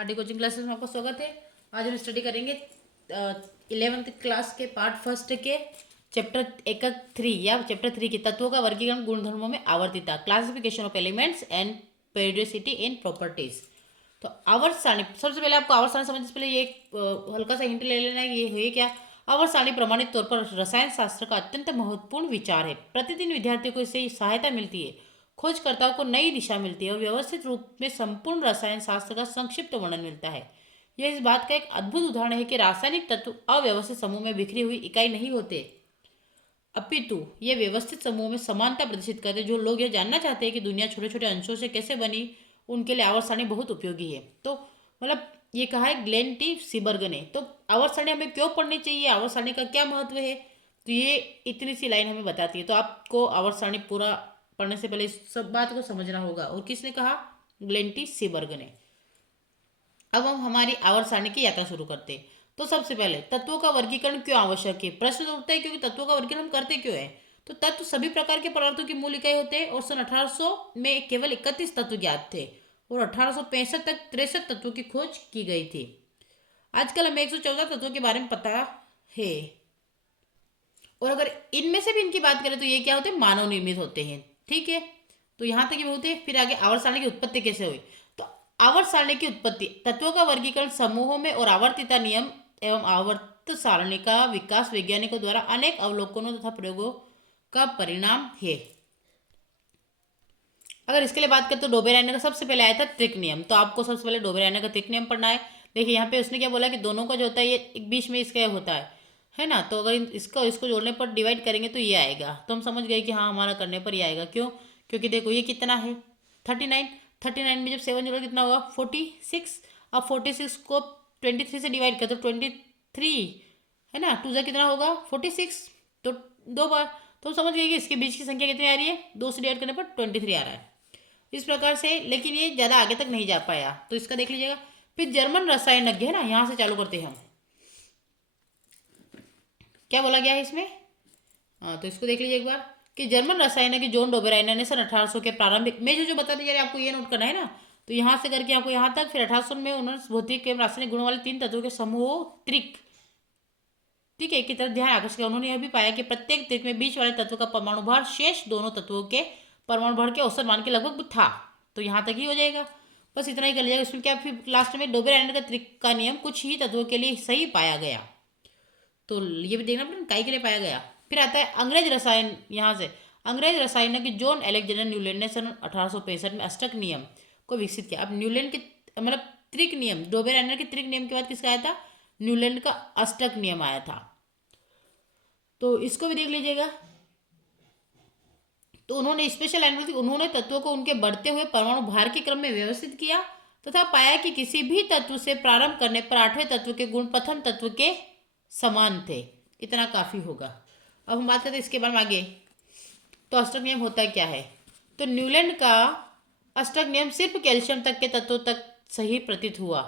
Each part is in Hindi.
आरडी कोचिंग क्लासेस में आपका स्वागत है। आज हम स्टडी करेंगे 11th क्लास के पार्ट फर्स्ट के चैप्टर एकक 3 या चैप्टर 3 के तत्वों का वर्गीकरण गुणधर्मों में आवर्तिता, classification of elements and periodicity in properties. तो आवर्त सारणी, सबसे पहले आपको आवर्त सारणी समझने से पहले ये हल्का सा हिंट ले लेना है। ये है क्या? आवर्त सारणी प्रमाणित तौर पर रसायन शास्त्र का अत्यंत महत्वपूर्ण विचार है। प्रतिदिन विद्यार्थियों को इससे सहायता मिलती है, खोजकर्ताओं को नई दिशा मिलती है और व्यवस्थित रूप में संपूर्ण रसायन शास्त्र का संक्षिप्त वर्णन मिलता है। यह इस बात का एक अद्भुत उदाहरण है कि रासायनिक तत्व अव्यवस्थित समूह में बिखरी हुई इकाई नहीं होते, अपितु ये व्यवस्थित समूह में समानता प्रदर्शित करते। जो लोग यह जानना चाहते हैं कि दुनिया छोटे छोटे अंशों से कैसे बनी, उनके लिए आवर्त सारणी बहुत उपयोगी है। तो मतलब ये कहा है ग्लेन टी सीबर्ग ने। तो आवर्त सारणी हमें क्यों पढ़नी चाहिए, आवर्त सारणी का क्या महत्व है, तो ये इतनी सी लाइन हमें बताती है। तो आपको आवर्त सारणी पूरा पढ़ने से पहले इस सब बात को समझना होगा। और किसने कहा? ग्लेन टी सीबर्ग ने। अब हम हमारी आवर्त सारणी की यात्रा शुरू करते हैं। तो सबसे पहले तत्वों का वर्गीकरण क्यों आवश्यक है? प्रश्न तो उठता है क्योंकि तत्वों का वर्गीकरण हम करते क्यों है। तो तत्व सभी प्रकार के पदार्थों की मूल इकाई होते हैं और सन 1800 में केवल 31 तत्व ज्ञात थे और 1865 तक 63 तत्वों की खोज की गई थी। आजकल हमें 114 तत्वों के बारे में पता है और अगर इनमें से भी इनकी बात करें तो ये क्या होते हैं? मानव निर्मित होते हैं। ठीक है, तो यहां तक ये होते हैं। फिर आगे आवर्त सारणी की उत्पत्ति कैसे हुई? तो आवर्त सारणी की उत्पत्ति तत्वों का वर्गीकरण समूहों में और आवर्तिता नियम एवं आवर्त सारणी का विकास वैज्ञानिकों द्वारा अनेक अवलोकनों तथा प्रयोगों का परिणाम है। अगर इसके लिए बात करें तो डोबेरायने का सबसे पहले आया था त्रिक नियम। तो आपको सबसे पहले डोबेरायने का त्रिक नियम पढ़ना है। देखिए यहाँ पे उसने क्या बोला कि दोनों का जो होता है ये एक बीच में इसका होता है ना। तो अगर इसको इसको जोड़ने पर डिवाइड करेंगे तो ये आएगा। तो हम समझ गए कि हाँ हमारा करने पर ये आएगा। क्यों? क्योंकि देखो ये कितना है 39। 39 में जब 7 जोड़ो कितना होगा 46। अब 46 को 23 से डिवाइड कर तो 23 है ना। टू जा कितना होगा 46, तो 2 बार। तो हम समझ गए कि इसके बीच की संख्या कितनी आ रही है, 2 से डिवाइड करने पर 23 आ रहा है। इस प्रकार से, लेकिन ये ज़्यादा आगे तक नहीं जा पाया। तो इसका देख लीजिएगा। फिर जर्मन रसायनज्ञ है ना, यहाँ से चालू करते हैं हम। क्या बोला गया है इसमें? हाँ, तो इसको देख लीजिए एक बार कि जर्मन रसायनज्ञ जॉन डोबेराइनर ने सन 1800 के प्रारंभिक में जो जो बताते जा रहे आपको ये नोट करना है ना। तो यहाँ से करके आपको यहाँ तक, फिर 1800 में उन्होंने भौतिक एवं रासायनिक गुणों वाले 3 तत्वों के समूह त्रिक, ठीक है, की तरफ ध्यान आकर्षित किया। उन्होंने यह भी पाया कि प्रत्येक त्रिक में बीच वाले तत्व का परमाणु भार शेष दोनों तत्वों के परमाणु भार के औसत मान के लगभग था। तो यहाँ तक ही हो जाएगा, बस इतना ही कर लीजिएगा। इसमें क्या, फिर लास्ट में डोबेराइनर का त्रिक का नियम कुछ ही तत्वों के लिए सही पाया गया। तो ये भी देखना पड़ेगा काई के लिए पाया गया। फिर आता है अंग्रेज रसायन। यहाँ से अंग्रेज रसायनज्ञ जॉन अलेक्जेंडर न्यूलैंड ने सन 1865 में अष्टक नियम को विकसित किया। अब न्यूलैंड के मतलब त्रिक नियम, डोबेराइनर के त्रिक नियम के बाद किसका आया था? न्यूलैंड का अष्टक नियम आया था। तो इसको भी देख लीजिएगा। तो उन्होंने स्पेशल एनालिसिस, उन्होंने तत्वों को उनके बढ़ते हुए परमाणु भार के क्रम में व्यवस्थित किया तथा पाया कि किसी भी तत्व से प्रारंभ करने पर 8वें तत्व के गुण प्रथम तत्व के समान थे। इतना काफी होगा। अब हम बात करते हैं इसके बारे में आगे। तो अष्टक नियम होता क्या है? तो न्यूलैंड का अष्टक नियम सिर्फ कैल्शियम तक के तत्वों तक सही प्रतीत हुआ।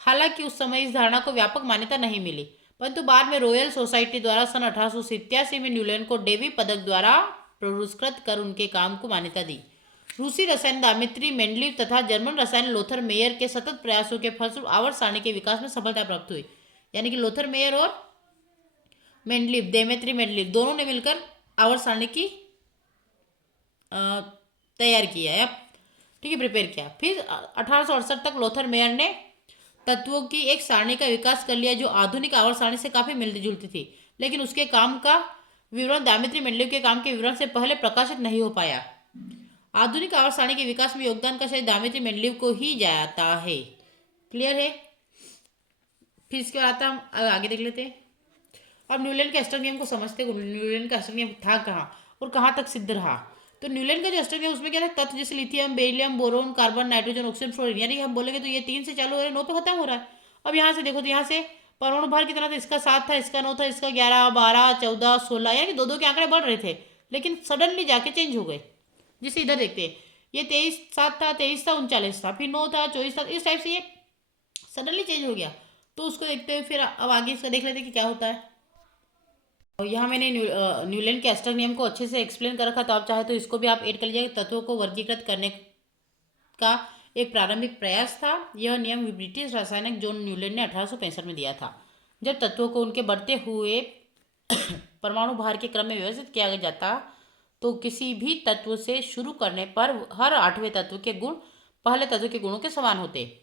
हालांकि उस समय इस धारणा को व्यापक मान्यता नहीं मिली, परंतु बाद में रॉयल सोसाइटी द्वारा सन 1887 में न्यूलैंड को डेवी पदक द्वारा पुरस्कृत कर उनके काम को मान्यता दी। रूसी रसायन दामित्री मेंडलीव तथा जर्मन रसायन लोथर मेयर के सतत प्रयासों के फलस्वरूप आवर्त सारणी के विकास में सफलता प्राप्त हुई। यानी कि लोथर मेयर और मेंडलीव, देमेत्री मेंडलीव दोनों ने मिलकर आवर्त सारणी की तैयार किया है, ठीक है, प्रिपेयर किया। फिर 1868 तक लोथर मेयर ने तत्वों की एक सारणी का विकास कर लिया जो आधुनिक आवर्त सारणी से काफी मिलती जुलती थी, लेकिन उसके काम का विवरण दामित्री मेंडलीव के काम के विवरण से पहले प्रकाशित नहीं हो पाया। आधुनिक आवर्त सारणी के विकास में योगदान का श्रेय दामित्री मेंडलीव को ही जाता है। क्लियर है? फिर इसके बाद आता हम आगे देख लेते हैं। अब न्यूलैंड के अष्टक नियम को समझते हैं। न्यूलैंड का अष्टक नियम था कहाँ और कहाँ तक सिद्ध रहा? तो न्यूलैंड का जो अष्टक नियम उसमें क्या था? तत्व जैसे lithium, beryllium, boron, carbon, nitrogen, oxygen, fluorine, यानी हम बोलेंगे तो ये 3 से चालू हो रहा है, 9 पे खत्म हो रहा है। अब यहाँ से देखो तो यहाँ से परमाणु भार कितना था? इसका 7 था, इसका 9 था, इसका 11, 12, 14, 16, यानी कि 2-2 के आंकड़े बढ़ रहे थे, लेकिन सडनली जाके चेंज हो गए। जैसे इधर देखते हैं, ये 23 7 था, 23 था, 39 था, फिर 9 था, 24 था, इस टाइप से ये सडनली चेंज हो गया। तो उसको देखते हुए फिर अब आगे इसका देख लेते हैं कि क्या होता है। और यहाँ मैंने न्यूलैंड के अष्टक नियम को अच्छे से एक्सप्लेन कर रखा, तो आप चाहे तो इसको भी आप ऐड कर लीजिएगा। तत्वों को वर्गीकृत करने का एक प्रारंभिक प्रयास था। यह नियम ब्रिटिश रासायनिक जॉन न्यूलैंड ने 1865 में दिया था। जब तत्वों को उनके बढ़ते हुए परमाणु भार के क्रम में व्यवस्थित किया जाता तो किसी भी तत्व से शुरू करने पर हर 8वें तत्व के गुण पहले तत्व के गुणों के समान होते।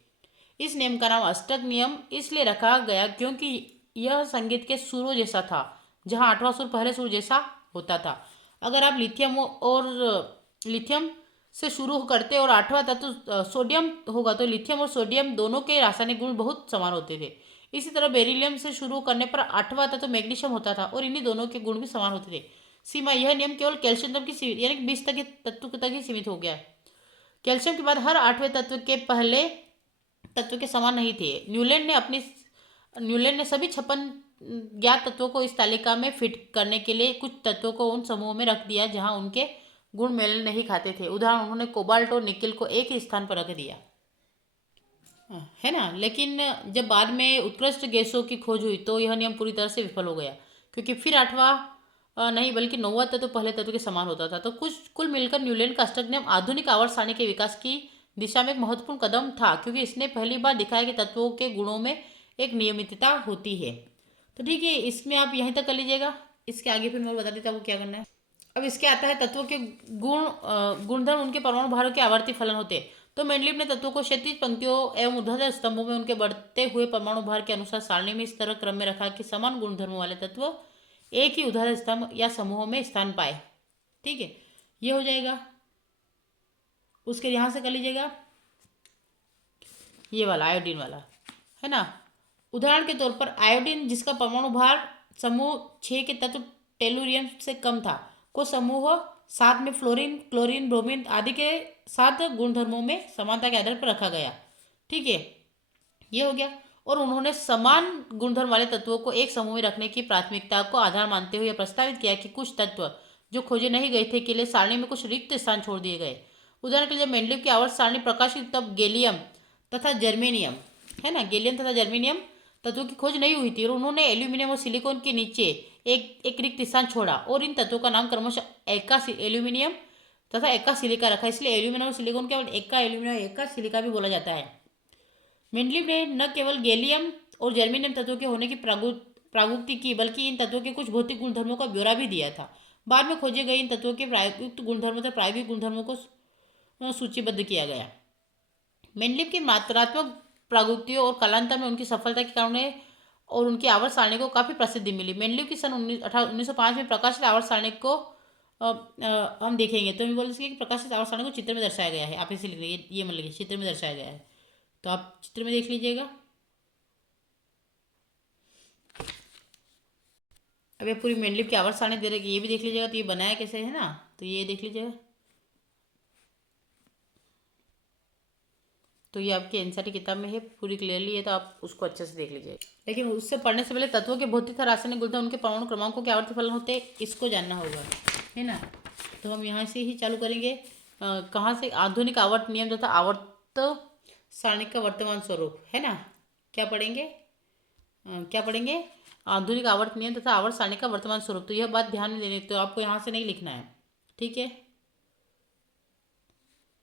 इस नियम का नाम अष्टक नियम इसलिए रखा गया क्योंकि यह संगीत के सुरों जैसा था, जहां 8वां सुर पहले सुर जैसा होता था। अगर आप लिथियम से शुरू करते और 8वां तत्व सोडियम होगा तो लिथियम और सोडियम दोनों के रासायनिक गुण बहुत समान होते थे। इसी तरह बेरिलियम से शुरू करने पर 8वां तत्व मैग्नीशियम होता था और इन्हीं दोनों के गुण भी समान होते थे। सीमा, यह नियम केवल कैल्शियम तत्व की यानी 20 तक के तत्व तक ही सीमित हो गया है। कैल्शियम के बाद हर 8वें तत्व के पहले तत्व के समान नहीं थे। न्यूलैंड ने सभी 56 ज्ञात तत्वों को इस तालिका में फिट करने के लिए कुछ तत्वों को उन समूहों में रख दिया जहां उनके गुण मेल नहीं खाते थे। उदाहरण, उन्होंने कोबाल्ट और निकेल को एक ही स्थान पर रख दिया, है ना। लेकिन जब बाद में उत्कृष्ट गैसों की खोज हुई तो यह नियम पूरी तरह से विफल हो गया, क्योंकि फिर 8वां नहीं बल्कि 9वां तत्व पहले तत्व के समान होता था। तो कुल मिलकर न्यूलैंड का अष्टक नियम आधुनिक आवर्त सारणी के विकास की दिशा में एक महत्वपूर्ण कदम था, क्योंकि इसने पहली बार दिखाया कि तत्वों के गुणों में एक नियमितता होती है। तो ठीक है, इसमें आप यहीं तक कर लीजिएगा। इसके आगे फिर मैं बता देता हूँ क्या करना है। अब इसके आता है तत्वों के गुणधर्म उनके परमाणु भारों के आवर्ती फलन होते हैं। तो मेंडलीव ने तत्वों को क्षैतिज पंक्तियों एवं ऊर्ध्वाधर स्तंभों में उनके बढ़ते हुए परमाणु भार के अनुसार सारणी में इस तरह क्रम में रखा कि समान गुणधर्मों वाले तत्व एक ही ऊर्ध्वाधर स्तंभ या समूहों में स्थान पाए। ठीक है, ये हो जाएगा। उसके यहां से कर लीजिएगा ये वाला आयोडीन वाला, है ना। उदाहरण के तौर पर आयोडीन, जिसका परमाणु भार समूह 6 के तत्व टेलुरियम से कम था, को समूह 7 में फ्लोरीन, क्लोरीन, ब्रोमीन आदि के 7 गुणधर्मों में समानता के आधार पर रखा गया। ठीक है, ये हो गया। और उन्होंने समान गुणधर्म वाले तत्वों को एक समूह में रखने की प्राथमिकता को आधार मानते हुए प्रस्तावित किया कि कुछ तत्व जो खोजे नहीं गए थे के लिए सारणी में कुछ रिक्त स्थान छोड़ दिए गए। उदाहरण के लिए, जब मेंडलीव की आवर्त सारणी प्रकाशित तब गैलियम तथा जर्मेनियम, है ना, गैलियम तथा जर्मेनियम तत्वों की खोज नहीं हुई थी और उन्होंने एल्यूमिनियम और सिलिकॉन के नीचे एक रिक्त स्थान छोड़ा और इन तत्वों का नाम क्रमशः एका एल्यूमिनियम तथा एका सिलिका रखा। इसलिए एल्यूमिनियम और सिलिकॉन के एका एल्यूमिनियम एका सिलिका भी बोला जाता है। मेंडलीव ने न केवल गैलियम और जर्मेनियम तत्वों के होने की प्रागुक्ति की, बल्कि इन तत्वों के कुछ भौतिक गुणधर्मों का ब्यौरा भी दिया था। बाद में खोजे गए इन तत्वों के प्रायोगिक गुणधर्मों तथा प्रायोगिक गुणधर्मों को सूचीबद्ध किया गया। मेंडलीव की मात्रात्मक प्रागुक्तियों और कालांतर में उनकी सफलता के कारण और उनकी आवर्त सारणी को काफ़ी प्रसिद्धि मिली। मेंडलीव की सन 1905 में प्रकाशित आवर्त सारणी को हम देखेंगे तो मैं बोल सकें कि प्रकाशित आवर्त सारणी को चित्र में दर्शाया गया है। आप इसे लिख लीजिए, ये मतलब चित्र में दर्शाया गया है, तो आप चित्र में देख लीजिएगा। अब ये पूरी मेंडलीव की आवर्त सारणी दे रही, ये भी देख लीजिएगा। तो ये बनाया कैसे है ना, तो ये देख लीजिएगा। तो ये आपकी एनसीईआरटी किताब में है, पूरी क्लियरली है, तो आप उसको अच्छे से देख लीजिए। लेकिन उससे पढ़ने से पहले तत्वों के भौतिक रासायनिक गुणधर्म, उनके परमाणु क्रमांकों के आवर्ती फलन होते हैं, इसको जानना होगा, है ना। तो हम यहाँ से ही चालू करेंगे। कहाँ से? आधुनिक आवर्त नियम तथा आवर्त सारणी का वर्तमान स्वरूप, है ना। क्या पढ़ेंगे? आधुनिक आवर्त नियम तथा आवर्त सारणी का वर्तमान स्वरूप। तो यह बात ध्यान में देने, तो आपको यहाँ से नहीं लिखना है, ठीक है।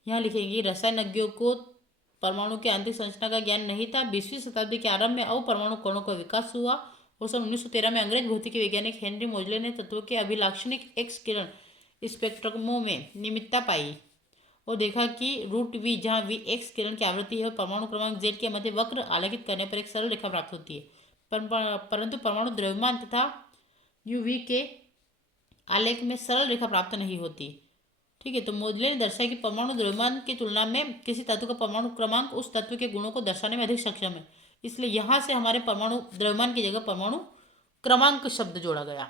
यहाँ लिखेंगे रसायनज्ञों को परमाणु की आंतरिक संरचना का ज्ञान नहीं था। 20वीं शताब्दी के आरंभ में अवपरमाणु कणों का विकास हुआ और सन 1913 में अंग्रेज भौतिकी वैज्ञानिक हेनरी मोजले ने तत्वों के अभिलाक्षणिक एक्स किरण स्पेक्ट्रमों में नियमितता पाई और देखा कि रूट वी, जहाँ वी एक्स किरण की आवृत्ति है, और परमाणु क्रमांक जेड के मध्य वक्र आलेखित करने पर एक सरल रेखा प्राप्त होती है, परंतु परमाणु द्रव्यमान तथा यूवी के आलेख में सरल रेखा प्राप्त नहीं होती। ठीक है, तो मोजले ने दर्शाया कि परमाणु द्रव्यमान की तुलना में किसी तत्व का परमाणु क्रमांक उस तत्व के गुणों को दर्शाने में अधिक सक्षम है। इसलिए यहाँ से हमारे परमाणु द्रव्यमान की जगह परमाणु क्रमांक शब्द जोड़ा गया।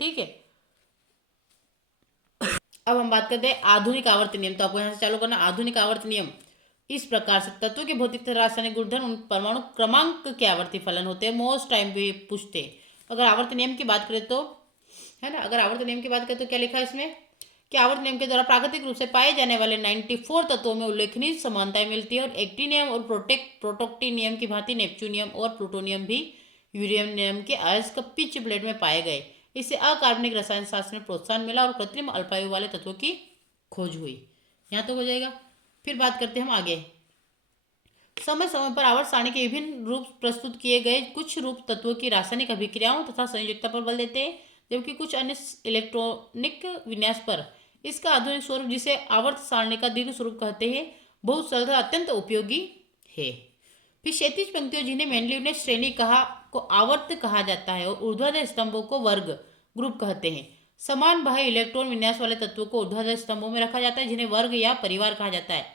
ठीक है, अब हम बात करते हैं आधुनिक आवर्त नियम। तो आपको यहाँ से चालू करना। आधुनिक आवर्त नियम इस प्रकार से तत्व के भौतिक तथा रासायनिक गुणधर्म उन परमाणु क्रमांक के आवर्ती फलन होते हैं। मोस्ट टाइम भी पूछते हैं। अगर आवर्त नियम की बात करें तो, है ना, अगर आवर्त नियम की बात करें तो क्या लिखा है इसमें कि आवर्त नियम के द्वारा प्राकृतिक रूप से पाए जाने वाले 94 तत्वों में उल्लेखनीय समानताएं मिलती है और एक्टिनियम और प्रोटोक्टिनियम की भांति नेपच्यूनियम और प्लूटोनियम भी यूरेनियम के अयस्क पिच प्लेट में पाए गए। इससे अकार्बनिक रसायन शास्त्र में प्रोत्साहन मिला और कृत्रिम अल्पायु वाले तत्वों की खोज हुई। यहाँ तो हो जाएगा। फिर बात करते हैं हम आगे। समय समय पर आवर्त सारणी के विभिन्न रूप प्रस्तुत किए गए कुछ रूप तत्वों की रासायनिक अभिक्रियाओं तथा संयोजकता पर बल देते हैं, जबकि कुछ अन्य इलेक्ट्रॉनिक विन्यास पर। इसका आधुनिक स्वरूप, जिसे आवर्त सारणी का दीर्घ स्वरूप कहते हैं, बहुत सरल तथा अत्यंत उपयोगी है। फिर क्षैतिज पंक्तियों, जिन्हें मेंडलीव ने श्रेणी कहा, को आवर्त कहा जाता है और ऊर्ध्वाधर स्तंभों को वर्ग ग्रुप कहते हैं। समान बाह्य इलेक्ट्रॉन विन्यास वाले तत्वों को ऊर्ध्वाधर स्तंभों में रखा जाता है, जिन्हें वर्ग या परिवार कहा जाता है।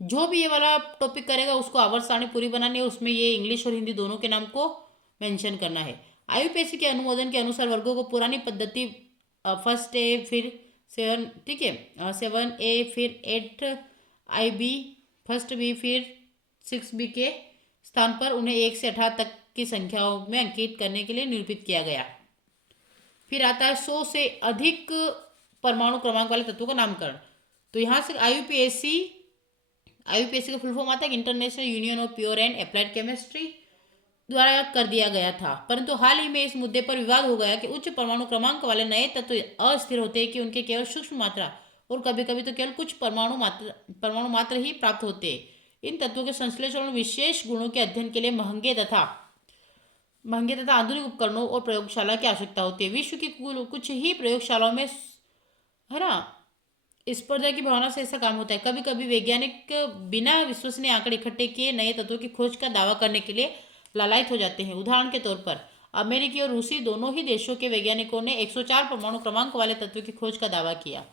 जो भी ये वाला टॉपिक करेगा उसको आवर्त सारणी पूरी बनानी है, उसमें ये इंग्लिश और हिंदी दोनों के नाम को मेंशन करना है। आईयूपीएसी के अनुमोदन के अनुसार वर्गों को पुरानी पद्धति फर्स्ट ए फिर 7, ठीक है, 7A फिर 8IB, फर्स्ट बी फिर 6B के स्थान पर उन्हें 1 से 18 तक की संख्याओं में अंकित करने के लिए निरूपित किया गया। फिर आता है 100 से अधिक परमाणु क्रमांक वाले तत्वों का नामकरण। तो यहाँ से आईयूपीएसी का फुल फॉर्म आता है international union of pure and applied chemistry द्वारा कर दिया गया था, परंतु हाल ही में इस मुद्दे पर विवाद हो गया कि उच्च परमाणु क्रमांक वाले नए तत्व अस्थिर होते हैं कि उनके केवल सूक्ष्म मात्रा और कभी कभी तो केवल कुछ परमाणु मात्र ही प्राप्त होते हैं। इन तत्वों के संश्लेषण और विशेष गुणों के अध्ययन के लिए महंगे तथा आधुनिक उपकरणों और प्रयोगशाला की आवश्यकता होती है। विश्व की कुछ ही प्रयोगशालाओं में, है ना, स्पर्धा की भावना से ऐसा काम होता है। कभी कभी वैज्ञानिक बिना विश्वसनीय आंकड़े इकट्ठे किए नए तत्वों की खोज का दावा करने के लिए लालायित हो जाते हैं। उदाहरण के तौर पर अमेरिकी और रूसी दोनों ही देशों के वैज्ञानिकों ने 104 परमाणु क्रमांक वाले तत्व की खोज का दावा किया,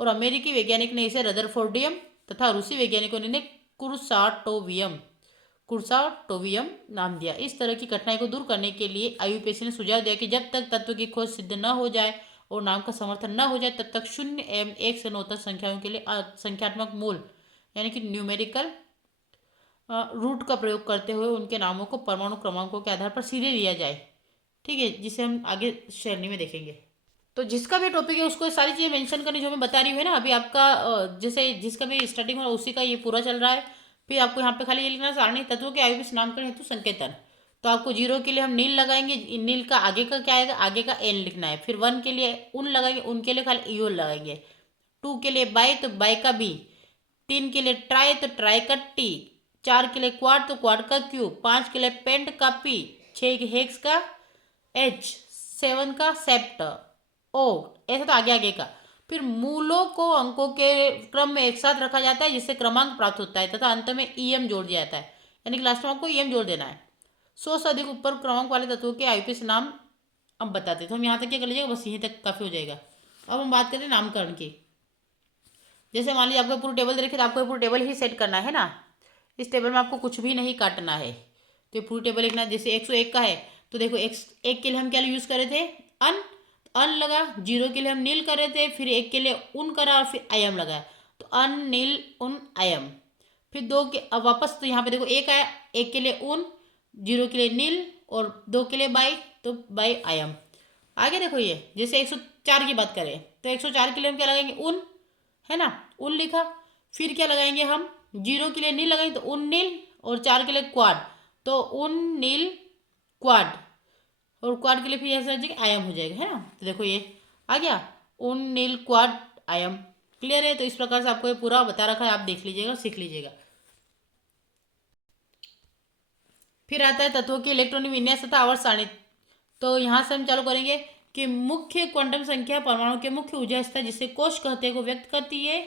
और अमेरिकी वैज्ञानिक ने इसे रदरफोर्डियम तथा रूसी वैज्ञानिकों ने कुर्साटोवियम नाम दिया। इस तरह की कठिनाई को दूर करने के लिए आईयूपीएसी ने सुझाव दिया कि जब तक तत्व की खोज सिद्ध न हो जाए और नाम का समर्थन न हो जाए, तब तक 0 एवं 1 से 9 तक संख्याओं के लिए संख्यात्मक मूल यानी कि न्यूमेरिकल रूट का प्रयोग करते हुए उनके नामों को परमाणु क्रमांकों के आधार पर सीधे दिया जाए। ठीक है, जिसे हम आगे श्रेणी में देखेंगे। तो जिसका भी टॉपिक है उसको सारी चीज़ें मेंशन करनी जो मैं बता रही हूँ, है ना। अभी आपका जैसे जिसका भी स्टार्टिंग हो उसी का ये पूरा चल रहा है। फिर आपको यहाँ पे खाली ये लिखना सारणी तत्वों के आयुर्वेद नामकरण हेतु संकेतन। तो आपको 0 के लिए हम नील लगाएंगे, नील का आगे का क्या आएगा, आगे का एन लिखना है। फिर 1 के लिए उन लगाएंगे, उनके लिए खाली ईओ लगाएंगे। 2 के लिए बाई, तो बाई का बी। 3 के लिए ट्राई, तो ट्राई का टी। 4 के लिए क्वाड, तो क्वाड का क्यू। 5 के लिए पेंट का पी। 6 हेक्स का एच। 7 का सेप्ट ओ। ऐसा तो आगे आगे का। फिर मूलों को अंकों के क्रम में एक साथ रखा जाता है, जिससे क्रमांक प्राप्त होता है तथा अंत में ईएम जोड़ दिया जाता है, यानी कि लास्ट में आपको ईएम जोड़ देना है। 100 से अधिक ऊपर क्रमांक वाले तत्वों के आईयूपीएसी नाम अब बताते, तो हम यहाँ तक क्या कर लीजिएगा, बस यहीं तक काफ़ी हो जाएगा। अब हम बात करते हैं नामकरण की। जैसे मान लीजिए आपको पूरा टेबल दे रखे, तो आपको पूरा टेबल ही सेट करना है ना। इस टेबल में आपको कुछ भी नहीं काटना है, तो ये पूरी टेबल लिखना है। जैसे 101 का है, तो देखो एक के लिए हम क्या यूज़ कर रहे थे, अन लगा। 0 के लिए हम नील कर रहे थे, फिर 1 के लिए उन करा और फिर आयम लगाया, तो अन नील उन आयम। फिर 2 के अब वापस, तो यहाँ पे देखो 1 आया, 1 के लिए उन, 0 के लिए नील और 2 के लिए बाई, तो बाई आयम। आगे देखो ये जैसे 104 की बात करें, तो 104 के लिए हम क्या लगाएंगे, उन, है ना, उन लिखा। फिर क्या लगाएंगे हम, 0 के लिए नील लगाएंगे, तो उन नील, और 4 के लिए क्वाड, तो उन नील क्वाड, और क्वाड के लिए फिर ऐसा आयम हो जाएगा, है ना। तो देखो ये आ गया, उन नील क्वाड आयम। क्लियर है। तो इस प्रकार से आपको ये पूरा बता रखा है, आप देख लीजिएगा, सीख लीजिएगा। फिर आता है तत्वों के इलेक्ट्रॉनिक विन्यास तथा आवर्त सारणी। तो यहाँ से हम चालू करेंगे कि मुख्य क्वांटम संख्या परमाणु के मुख्य ऊर्जा स्तर, जिसे कोश कहते हैं, को व्यक्त करती है।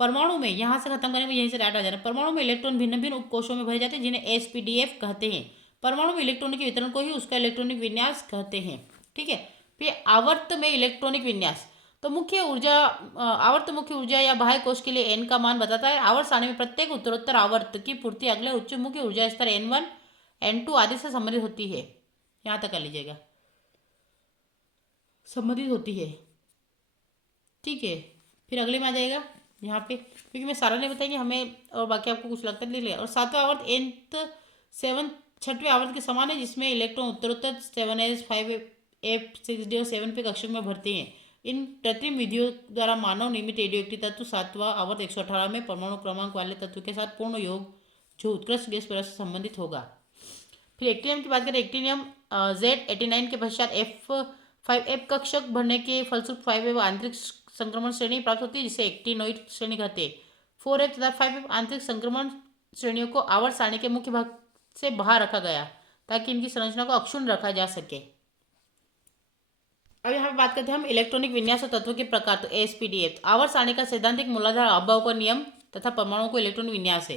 परमाणु में, यहाँ से खत्म करेंगे, यहीं से डाटा आ जाना। परमाणु में इलेक्ट्रॉन भिन्न भिन्न उपकोशों में भरे जाते हैं, जिन्हें एसपीडीएफ कहते हैं। परमाणु में इलेक्ट्रॉनिक के वितरण को ही उसका इलेक्ट्रॉनिक विन्यास कहते हैं। ठीक है। फिर आवर्त में इलेक्ट्रॉनिक विन्यास। तो आवर्त मुख्य ऊर्जा या बाह्य कोश के लिए एन का मान बताता है। आवर्त सारणी में प्रत्येक उत्तरोत्तर आवर्त की पूर्ति अगले उच्च मुख्य ऊर्जा स्तर N1 N2 आदि से संबंधित होती है। यहाँ तक कर लीजिएगा, संबंधित होती है। ठीक है। फिर अगले में आ जाएगा यहाँ पे, क्योंकि मैं सारा नहीं बताएंगे हमें, और बाकी आपको कुछ लगता नहीं लिया। और 7वां आवर्त nth 7 6वें आवर्त के समान है, जिसमें इलेक्ट्रॉन उत्तरोत्तर 7s 5f 6d और 7 पे कक्षक में भरते हैं। इन कृत्रिम विधियों द्वारा मानव निर्मित रेडियोएक्टिव तत्व 7वां आवर्त 118 में परमाणु क्रमांक वाले तत्व के साथ पूर्ण योग, जो उत्कृष्ट गैस परत से संबंधित होगा। फिर एक्टिनियम की बात करें, एक्टिनियम Z89 के पश्चात F5f कक्षक भरने के फलस्वरूप 5f आंतरिक संक्रमण श्रेणी प्राप्त होती है, जिसे एक्टिनोइड श्रेणी कहते हैं। 4F तथा 5F आंतरिक संक्रमण श्रेणियों को आवर्त सारणी के मुख्य भाग से बाहर रखा गया ताकि इनकी संरचना को अक्षुण्ण रखा जा सके। अब यहाँ पे बात करते हैं हम इलेक्ट्रॉनिक विन्यास और तत्वों के प्रकार। तो ASPDF आवर्त सारणी का सैद्धांतिक मूलाधार अभाव का नियम तथा परमाणुओं को इलेक्ट्रॉनिक विन्यास है।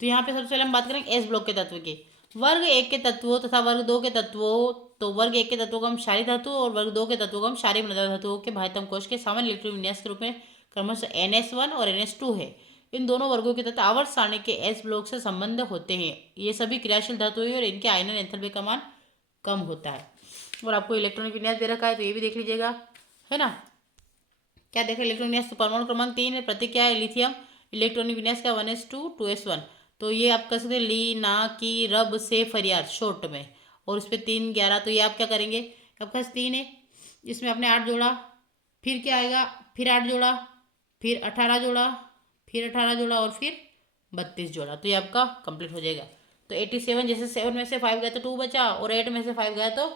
तो यहाँ पे सबसे पहले हम बात करेंगे एस ब्लॉक के तत्व की। वर्ग 1 के तत्वों तथा वर्ग 2 के तत्वों। तो वर्ग 1 के तत्वों को हम क्षारीय धातु और वर्ग 2 के तत्वों को हम क्षारीय मृदा धातुओं के बाह्यतम कोश के सामान्य इलेक्ट्रॉनिक विन्यास के रूप में क्रमशः NS1 और NS2 है। इन दोनों वर्गों के तथा आवर्त सारणी के एस ब्लॉक से संबंध होते हैं। ये सभी क्रियाशील धातु है और इनके आयनन एंथैल्पी का मान कम होता है। और आपको इलेक्ट्रॉनिक विन्यास दे रखा है तो ये भी देख लीजिएगा, है ना। क्या देखें इलेक्ट्रॉनिक विन्यास? तो परमाणु क्रमांक 3 है, प्रतीक क्या है? लिथियम। इलेक्ट्रॉनिक विन्यास का 1s2 2s1। तो ये आप कर सकते हैं ली ना की रब से फरियाद शॉर्ट में, और उस पर 3 11। तो ये आप क्या करेंगे, आपके पास 3 है, इसमें आपने 8 जोड़ा, फिर क्या आएगा, फिर 8 जोड़ा, फिर 18 जोड़ा, फिर 18 जोड़ा और फिर 32 जोड़ा। तो ये आपका कंप्लीट हो जाएगा। तो 87, जैसे 7 में से 5 गया तो 2 बचा, और 8 में से 5 गया तो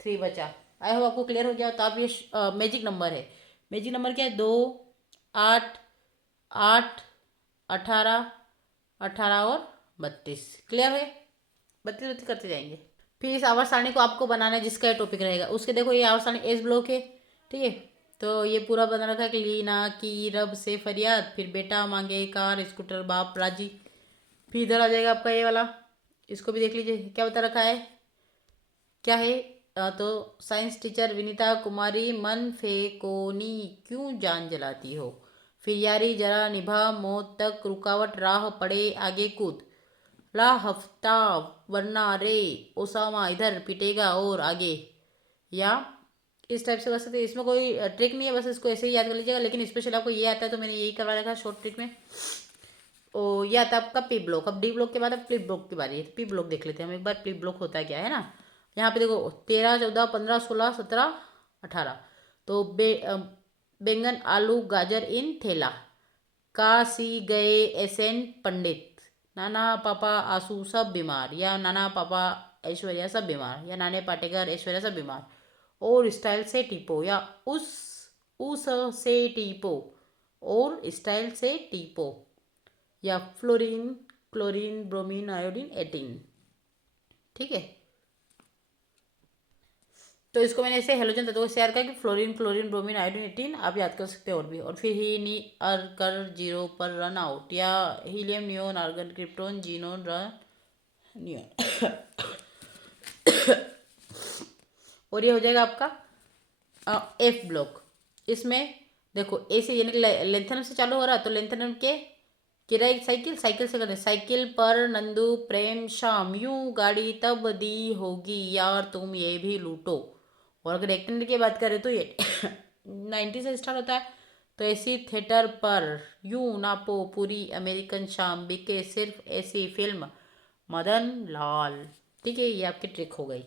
3 बचा। आई होप आपको क्लियर हो गया। तो आप ये मैजिक नंबर है। मैजिक नंबर क्या है? 2 8 8 18 18 और 32। क्लियर है? 32 32 करते जाएंगे। फिर इस आवर्त सारणी को आपको बनाना है जिसका टॉपिक रहेगा उसके। देखो ये आवर्त सारणी एस ब्लॉक है, ठीक है। तो ये पूरा बना रखा है कि लीना की रब से फरियाद, फिर बेटा मांगे कार स्कूटर बाप राजी। फिर इधर आ जाएगा आपका ये वाला, इसको भी देख लीजिए क्या बता रखा है, क्या है। तो साइंस टीचर विनीता कुमारी मन फेकोनी क्यों जान जलाती हो, फिर यारी जरा निभा मौत तक रुकावट राह पड़े आगे कूद, ला हफ्ता वरना रे ओसामा इधर पिटेगा और आगे। या इस टाइप से कर सकते हैं। इसमें कोई ट्रिक नहीं है, बस इसको ऐसे ही याद कर लीजिएगा। लेकिन स्पेशल आपको ये आता है तो मैंने यही करवा रखा है शॉर्ट ट्रिक में। ओ ये आता है आपका पी ब्लॉक। अब डी ब्लॉक के बाद अब प्ली ब्लॉक की बारी है। पी ब्लॉक देख लेते हैं हम एक बार, प्ली ब्लॉक होता है क्या, है ना। यहाँ पे देखो 13 14 15 16 17 18। तो बैंगन आलू गाजर इन थैला, काशी गए एसेंट पंडित, नाना पापा आंसू सब बीमार, या नाना पापा ऐश्वर्या सब बीमार, या नाने पाटेकर ऐश्वर्या सब बीमार, और स्टाइल से टीपो, या उस से टीपो, और स्टाइल से टीपो, या फ्लोरीन क्लोरीन ब्रोमीन आयोडीन 18। ठीक है। तो इसको मैंने ऐसे हेलोजन तत्वों से याद किया कि फ्लोरीन क्लोरीन ब्रोमीन आयोडीन 18 आप याद कर सकते हैं और भी। और फिर ही नी अर कर 0 पर रन आउट, या helium neon argon krypton xenon रन नियोन। और ये हो जाएगा आपका एफ ब्लॉक। इसमें देखो ए से यानी लेंथनम से चालू हो रहा, तो लेंथनम के किराए साइकिल साइकिल से करते, साइकिल पर नंदू प्रेम शाम यूं गाड़ी तब दी होगी यार तुम ये भी लूटो। और अगर एक्टर की बात करें तो ये 90 से स्टार्ट होता है। तो ऐसी थिएटर पर यूं नापो पूरी अमेरिकन शाम बिके सिर्फ ऐसी फिल्म मदन लाल। ठीक है, ये आपकी ट्रिक हो गई।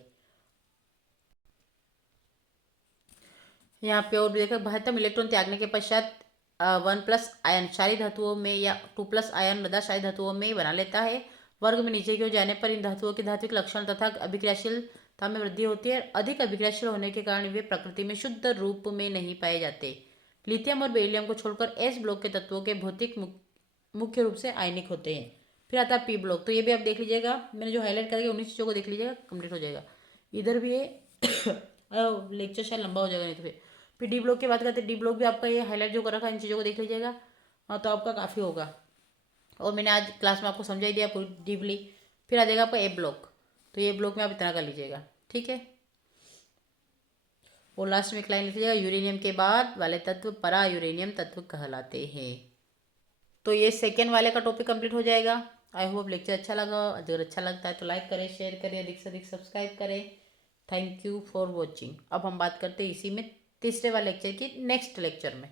यहाँ पे और भी देखा, महत्तम इलेक्ट्रॉन त्यागने के पश्चात 1+ आयन क्षारीय धातुओं में या 2+ आयन मृदा क्षारीय धातुओं में बना लेता है। वर्ग में नीचे की ओर जाने पर इन धातुओं के धात्विक लक्षण तथा अभिक्रियाशीलता में वृद्धि होती है। अधिक अभिक्रियाशील होने के कारण वे प्रकृति में शुद्ध रूप में नहीं पाए जाते। लिथियम और बेरिलियम को छोड़कर एस ब्लॉक के तत्वों के भौतिक मुख्य रूप से आयनिक होते हैं। फिर आता है पी ब्लॉक। तो ये भी आप देख लीजिएगा, मैंने जो हाईलाइट करके 19 चीज़ों को देख लीजिएगा, कंप्लीट हो जाएगा। इधर भी है। लेक्चर शायद लंबा हो जाएगा नहीं तो फिर डी ब्लॉक की बात करते हैं। डी ब्लॉक भी आपका ये हाईलाइट जो कर रखा है, इन चीज़ों को देख लीजिएगा। हाँ, तो आपका काफ़ी होगा। और मैंने आज क्लास में आपको समझा ही दिया पूरी डीपली। फिर आ जाएगा आपका ए ब्लॉक। तो ये ब्लॉक में आप इतना कर लीजिएगा, ठीक है। और लास्ट में एक लाइन लिख लीजिएगा, यूरेनियम के बाद वाले तत्व परा यूरेनियम तत्व कहलाते हैं। तो ये सेकेंड वाले का टॉपिक कंप्लीट हो जाएगा। आई होप लेक्चर अच्छा लगा। अगर अच्छा लगता है तो लाइक करें, शेयर करें, अधिक से अधिक सब्सक्राइब करें। Thank you for watching. अब हम बात करते हैं इसी में तीसरे वाले लेक्चर की नेक्स्ट लेक्चर में।